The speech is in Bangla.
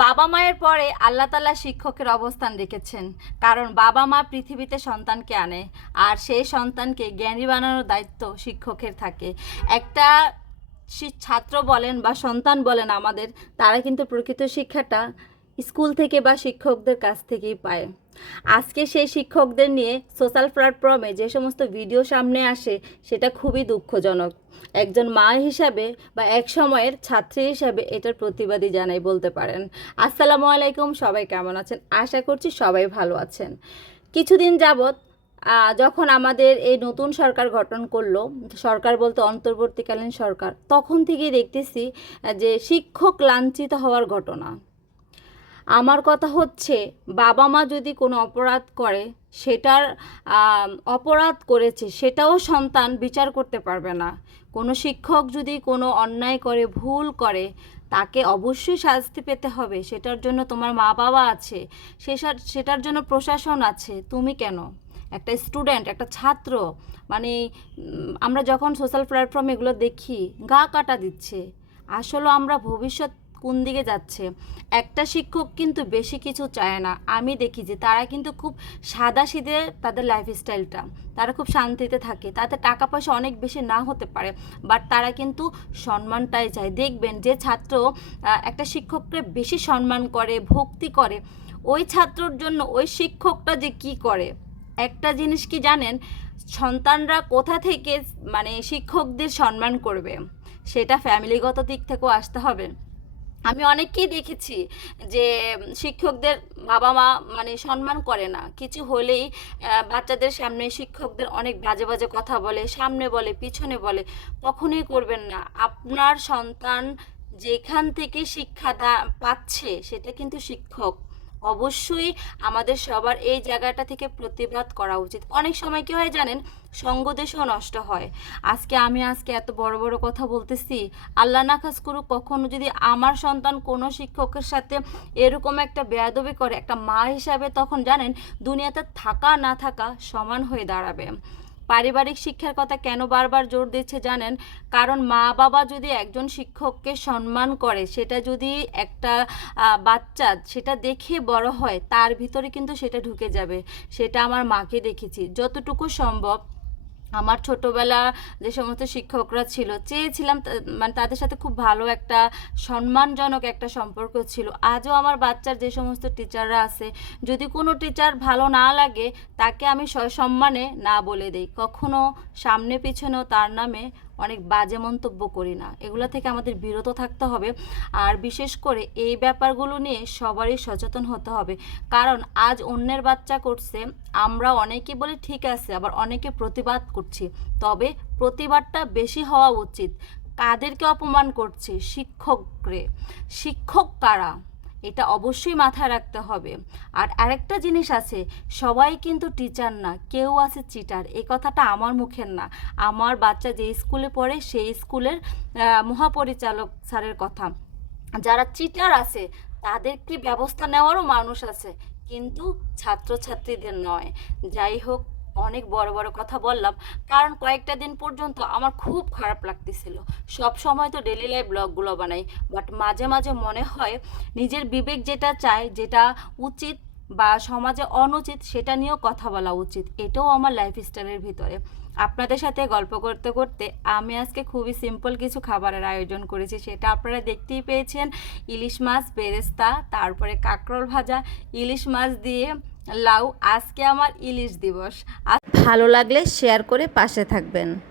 বাবা মায়ের পরে আল্লাহ তালা শিক্ষকের অবস্থান রেখেছেন। কারণ বাবা মা পৃথিবীতে সন্তানকে আনে, আর সেই সন্তানকে জ্ঞানী বানানোর দায়িত্ব শিক্ষকের থাকে। একটা ছাত্র বলেন বা সন্তান বলেন আমাদের, তারা কিন্তু প্রকৃত শিক্ষাটা স্কুল থেকে বা শিক্ষকদের কাছ থেকেই পায়। আজকে সেই শিক্ষকদের নিয়ে সোশ্যাল প্ল্যাটফর্মে যে সমস্ত ভিডিও সামনে আসে, সেটা খুবই দুঃখজনক। একজন মা হিসাবে বা এক সময়ের ছাত্রী হিসাবে এটার প্রতিবাদী জানাই বলতে পারেন। আসসালামু আলাইকুম, সবাই কেমন আছেন? আশা করছি সবাই ভালো আছেন। কিছুদিন যাবৎ যখন আমাদের এই নতুন সরকার গঠন করল, সরকার বলতে অন্তর্বর্তীকালীন সরকার, তখন থেকেই দেখতেছি যে শিক্ষক লাঞ্ছিত হওয়ার ঘটনা। আমার কথা হচ্ছে, বাবা মা যদি কোনো অপরাধ করে, সেটার অপরাধ করেছে, সেটাও সন্তান বিচার করতে পারবে না। কোনো শিক্ষক যদি কোনো অন্যায় করে, ভুল করে, তাকে অবশ্যই শাস্তি পেতে হবে। সেটার জন্য তোমার মা বাবা আছে সেটার সেটার জন্য প্রশাসন আছে। তুমি কেন? একটা স্টুডেন্ট একটা ছাত্র মানে আমরা যখন সোশ্যাল প্ল্যাটফর্ম এগুলো দেখি, গা কাটা দিচ্ছে। আসলে আমরা ভবিষ্যৎ কোন দিকে যাচ্ছে? একটা শিক্ষক কিন্তু বেশি কিছু চায় না। আমি দেখি যে তারা কিন্তু খুব সাদা সিধে তাদের লাইফস্টাইলটা তারা খুব শান্তিতে থাকে। তাদের টাকা পয়সা অনেক বেশি না হতে পারে। বাট তারা কিন্তু সম্মানটাই চায়। দেখবেন যে ছাত্র একটা শিক্ষককে বেশি সম্মান করে, ভক্তি করে। ওই ছাত্রর জন্য ওই শিক্ষকটা যে কি করে? একটা জিনিস কি জানেন? সন্তানরা কোথা থেকে মানে শিক্ষকদের সম্মান করবে? সেটা ফ্যামিলিগত দিক থেকেও আসতে হবে। আমি অনেককেই দেখেছি যে শিক্ষকদের বাবা মা মানে সম্মান করে না। কিছু হলেই বাচ্চাদের সামনে শিক্ষকদের অনেক বাজে বাজে কথা বলে, সামনে বলে, পিছনে বলে, কখনোই করবেন না। আপনার সন্তান যেখান থেকে শিক্ষা পাচ্ছে, সেটা কিন্তু শিক্ষক। অবশ্যই আমাদের সবার এই জায়গাটা থেকে প্রতিবাদ করা উচিত। অনেক সময় কি হয় জানেন সঙ্গদেশও নষ্ট হয়। আজকে আমি আজকে এত বড় বড় কথা বলতেছি, আল্লাহ নাখাস করুক, কখনো যদি আমার সন্তান কোনো শিক্ষকের সাথে এরকম একটা বেয়াদবি করে, একটা মা হিসাবে তখন জানেন, দুনিয়াতে থাকা না থাকা সমান হয়ে দাঁড়াবে। পারিবারিক শিক্ষার কথা কেন বারবার জোর দিচ্ছে জানেন? কারণ মা বাবা যদি একজন শিক্ষককে সম্মান করে, সেটা যদি একটা বাচ্চা সেটা দেখে বড় হয়, তার ভিতরে কিন্তু সেটা ঢুকে যাবে। সেটা আমার মাকে দেখেছি। যতটুকু সম্ভব আমার ছোটবেলা যে সমস্ত শিক্ষকরা ছিল, চেয়েছিলাম মানে তাদের সাথে খুব ভালো একটা সম্মানজনক একটা সম্পর্ক ছিল। আজও আমার বাচ্চার যে সমস্ত টিচাররা আছে, যদি কোনো টিচার ভালো না লাগে, তাকে আমি সসম্মানে না বলে দেই। কখনো সামনে পিছনেও তার নামে অনেক বাজে মন্তব্য করি না। এগুলো থেকে আমাদের বিরত থাকতে হবে। আর বিশেষ করে এই ব্যাপারগুলো নিয়ে সবারই সচেতন হতে হবে। কারণ আজ অন্যের বাচ্চা করছে, আমরা অনেকে বলে, ঠিক আছে, আবার অনেকে প্রতিবাদ করছি। তবে প্রতিবাদটা বেশি হওয়া উচিত। কাদেরকে অপমান করছে? শিক্ষকরে। শিক্ষক কারা? এটা অবশ্যই মাথায় রাখতে হবে। আর আরেকটা জিনিস আছে, সবাই কিন্তু টিচার না, কেউ আছে চিটার এই কথাটা আমার মুখের না। আমার বাচ্চা যে স্কুলে পড়ে, সেই স্কুলের মহাপরিচালক স্যারের কথা। যারা চিটার আছে তাদেরকে ব্যবস্থা নেওয়ারও মানুষ আছে। কিন্তু ছাত্রছাত্রীদের নয়। যাই হোক অনেক বড় বড় কথা বললাম, কারণ কয়েকটা দিন পর্যন্ত আমার খুব খারাপ লাগতেছিল। সব সময় তো ডেলি লাইফ ব্লগগুলো বানাই বাট মাঝে মাঝে মনে হয় নিজের বিবেক যেটা চায়, যেটা উচিত বা সমাজে অনুচিত, সেটা নিয়েও কথা বলা উচিত। এটাও আমার লাইফস্টাইলের ভিতরে। আপনাদের সাথে গল্প করতে করতে আমি আজকে খুবই সিম্পল কিছু খাবারের আয়োজন করেছি। সেটা আপনারা দেখতেই পেয়েছেন। ইলিশ মাছ, বেরেস্তা, তারপরে কাঁকরোল ভাজা, ইলিশ মাছ দিয়ে লাউ। আজকে আমার ইলিশ দিবস। ভালো লাগলে শেয়ার করে পাশে থাকবেন।